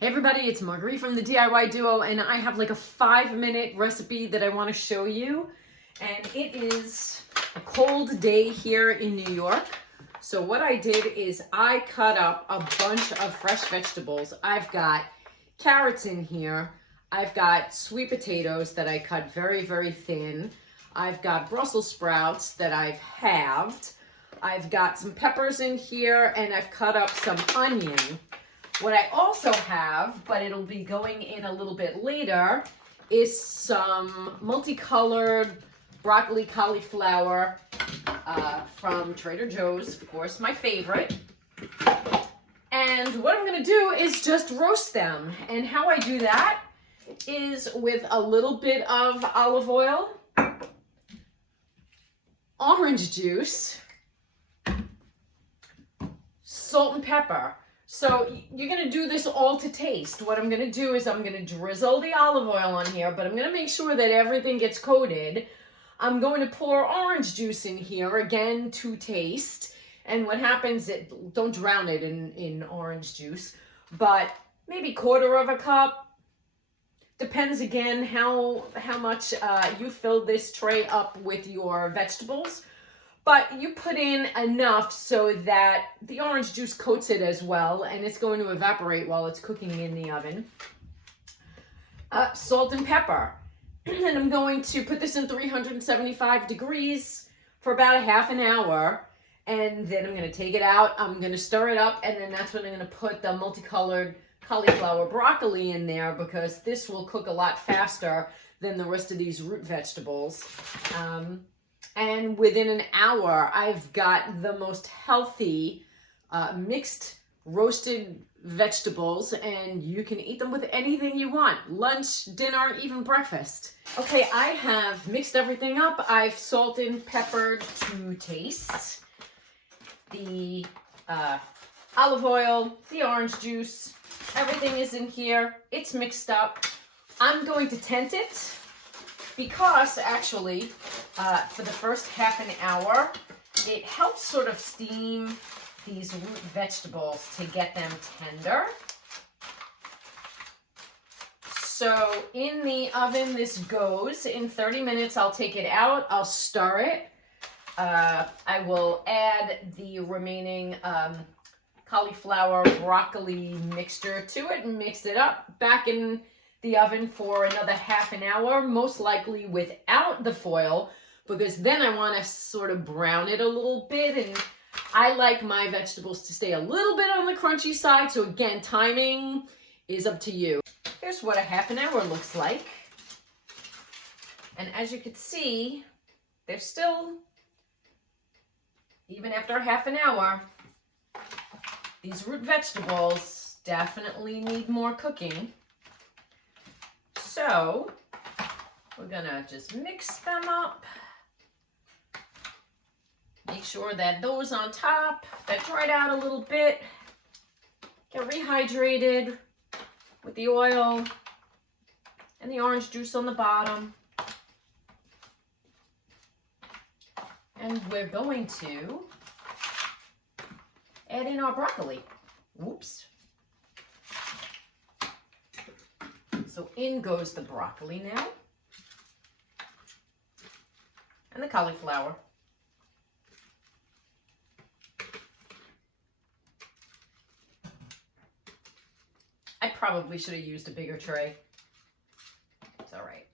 Hey everybody, it's Marguerite from the DIY Duo, and I have like a 5-minute recipe that I want to show you. And it is a cold day here in New York. So what I did is I cut up a bunch of fresh vegetables. I've got carrots in here. I've got sweet potatoes that I cut very, very thin. I've got Brussels sprouts that I've halved. I've got some peppers in here, and I've cut up some onion. What I also have, but it'll be going in a little bit later, is some multicolored broccoli cauliflower from Trader Joe's, of course, my favorite. And what I'm gonna do is just roast them. And how I do that is with a little bit of olive oil, orange juice, salt and pepper. So you're gonna do this all to taste. What I'm gonna do is I'm gonna drizzle the olive oil on here, but I'm gonna make sure that everything gets coated. I'm going to pour orange juice in here, again, to taste. And what happens, don't drown it in orange juice, but maybe 1/4 cup. Depends again how much you fill this tray up with your vegetables. But you put in enough so that the orange juice coats it as well, and it's going to evaporate while it's cooking in the oven. Salt and pepper. And I'm going to put this in 375 degrees for about a half an hour. And then I'm going to take it out. I'm going to stir it up, and then that's when I'm going to put the multicolored cauliflower broccoli in there, because this will cook a lot faster than the rest of these root vegetables. And within an hour, I've got the most healthy mixed roasted vegetables, and you can eat them with anything you want. Lunch, dinner, even breakfast. Okay, I have mixed everything up. I've salted and peppered to taste. The olive oil, the orange juice, everything is in here. It's mixed up. I'm going to tent it, because actually, for the first half an hour, it helps sort of steam these root vegetables to get them tender. So in the oven this goes. In 30 minutes, I'll take it out, I'll stir it. I will add the remaining cauliflower broccoli mixture to it and mix it up. Back in the oven for another half an hour, most likely without the foil, because then I want to sort of brown it a little bit, and I like my vegetables to stay a little bit on the crunchy side. So again, timing is up to you. Here's what a half an hour looks like. And as you can see, they're still, even after a half an hour, these root vegetables definitely need more cooking. So we're gonna just mix them up. Make sure that those on top that dried out a little bit get rehydrated with the oil and the orange juice on the bottom. And we're going to add in our broccoli. Whoops. So in goes the broccoli now, and the cauliflower. I probably should have used a bigger tray. It's all right.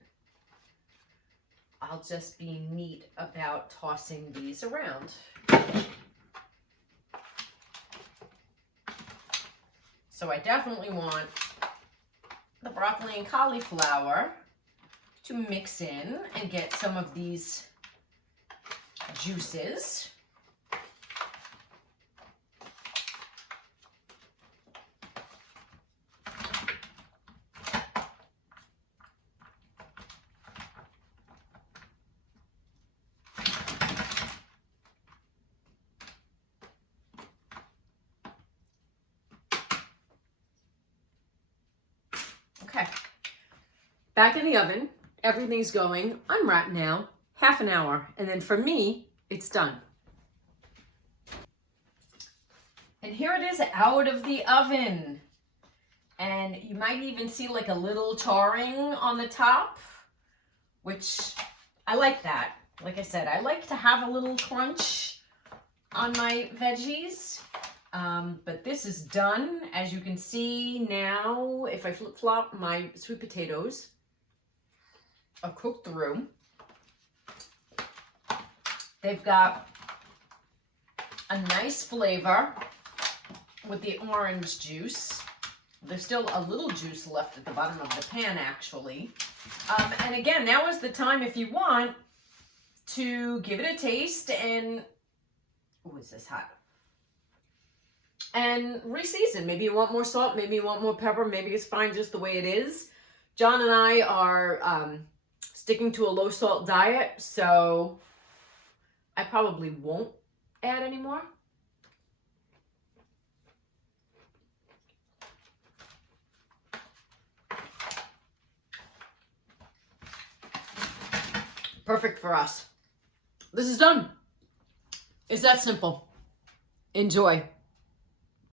I'll just be neat about tossing these around. So I definitely want the broccoli and cauliflower to mix in and get some of these juices. Okay, back in the oven, everything's going. Unwrap now, half an hour, and then for me, it's done. And here it is out of the oven. And And you might even see like a little charring on the top, which I like that. Like I said, I like to have a little crunch on my veggies. But this is done. As you can see now, if I flip-flop, my sweet potatoes are cooked through. They've got a nice flavor with the orange juice. There's still a little juice left at the bottom of the pan, actually. And again, now is the time, if you want, to give it a taste and, oh, is this hot? And re-season. Maybe you want more salt, maybe you want more pepper, maybe it's fine just the way it is. John and I are sticking to a low salt diet, so I probably won't add any more. Perfect for us. This is done. It's that simple. Enjoy.